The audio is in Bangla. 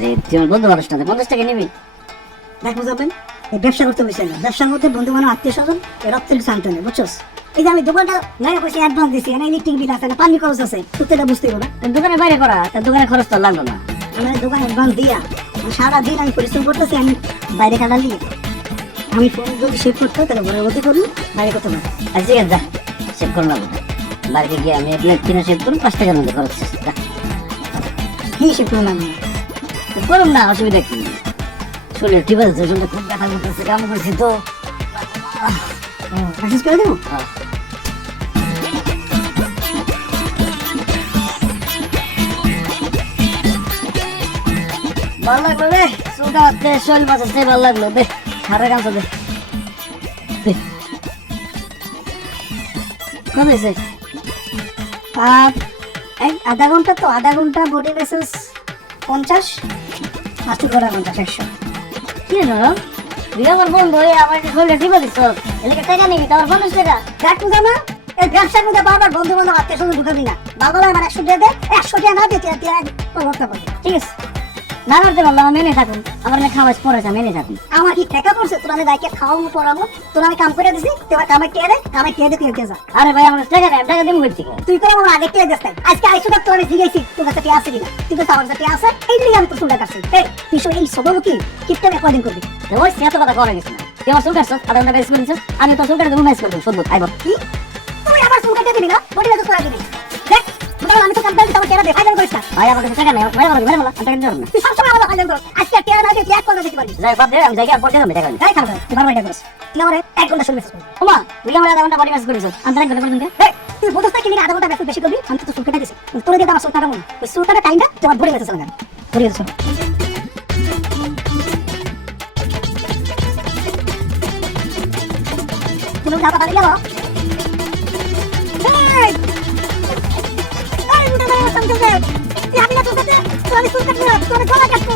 আরে তুই আমার বন্ধু মানুষ না, 50 টাকা নিবি? দেখ বুঝাবেন, এই ব্যবসা করতে বসে না, ব্যবসার মধ্যে বন্ধু বান্ধব আত্মীয় স্বজন রক্তের কিছু আনতে নেই, বুঝছস? এই যে আমি দোকানটা নাইরা পয়সা অ্যাডভান্স দিছি, না ইলেকট্রিক বিল আছে, না পানি খরচ আছে, তুই তো এটা বুঝতে হবে না। তোর দোকানের বাইরে করা, তোর দোকানের খরচ তো লাগলো না। আমার দোকান অ্যাডভান্স দিয়া সারাদিন আমি পরিশ্রম করতেছি, আমি বাইরে কাটা নিয়ে আমি ফোন যদি সেভ করতে হয় তাহলে ঘরের মধ্যে করুন, বাইরে করতে পারি। আচ্ছা ঠিক আছে, যা সেভ করো না বোধ, বাড়িতে গিয়ে আমি প্লেট কিনে সেভ করুন, 5 টাকার মধ্যে খরচ শেষ। যা কি সেভ করুন আমি? করুন না, অসুবিধা কি? শরীর ঠিক আছে, শরীরটা খুব ব্যথা করতেছে, কাম করছি তো। মেসেজ করে দেবো। ভালো লাগলো রে, চুলটা হাতে শরীর বাঁচাচ্ছে, ভালো লাগলো। দে হাতের কামটা দে। কত হয়েছে? আর আধা ঘন্টা তো, আধা ঘন্টা বডি মেসেজ 50, আশি ঘন্টা 100। কি রে নরম, তুই আমার বন্ধু হয়ে আমার শরীরটা টিপা দিচ্ছ, এলাকা টাকা নিবি তো আমার 50 টাকা। দেখ বুঝা না, এই ব্যবসার মধ্যে বারবার বন্ধু বান্ধব আত্মীয় স্বজন ঢুকাবি না। বাবা আমার 100 টাকা দে, 100 টাকা না দিয়ে তুই করতে পারবি। ঠিক আছে, না করতে পারলাম, আমি মেনে থাকুন, আমার না খাওয়াজ পড়েছে, মেনে থাকুন। আমার কি ঠেকা পড়ছে তোর? আমি দায়িত্ব খাওয়াবো পড়াবো, তোর আমি কাম করে দিছি, তুই কামে কে দে, কামে কে দে, তুই কে যা। আরে ভাই আমার টাকা দেন, টাকা দিব করছি। তুই তো আমার আগে কে দিস, আজকে আইসো তো তোর আমি জিজ্ঞাসি তোর কাছে কে আছে কিনা, তুই তো আমার কাছে আছে, এই নিয়ে আমি তোর চুলটা কাটছি। এই তুই এই সবরমুখী কিপটা রেকর্ডিং করবি? ওই সে এত কথা করা গেছে না, তুই আমার চুল কাটছ, আধা ঘন্টা বেশ করে দিচ্ছ, আমি তোর চুল কাটে দেবো, ম্যাচ করবো, শুধু আইব। কি তুই আমার চুল কেটে দিবি না? বডি মেসেজ করে দিবি? দেখ বুঝলাম, আমি তো কাম করে আমার কেনা দে, ফাইনাল করিস না। ভাই আমার কাছে টাকা নেই, ভাই আমার ভাই বলা, টাকা দেব না। তুই সবসময় আমার ফাইনাল কর, আজকে টেরা না দিয়ে তুই এক ঘন্টা দিতে পারবি। যাই বাদ দে, আমি যাই আর পড়তে যাবো টাকা নেই। তাই খারাপ, তুই বারবার এটা করিস, তুই আমার 1 ঘন্টা শুনে মেসেজ করবি। ওমা তুই আমার আধা ঘন্টা বডি ম্যাচ করেছ, আমি তার 1 ঘন্টা করে দিন। এই তুই বলছিস না কি আধা ঘন্টা মেসেজ বেশি করবি, আমি তো চুল কেটে দিছি, তোর দিয়ে আমার চুল কাটাবো না, ওই চুল কাটা টাইমটা তুই আমার বডি মেসেজ লাগাবি। বডি মেসেজ তুমি দাদা বাড়ি গেল। এই এই বুড়া বাবা সমঝে, তুই আমি না তোর কাছে, তোর আমি চুল কাটবো না, তোর আমি গলা কাটবো।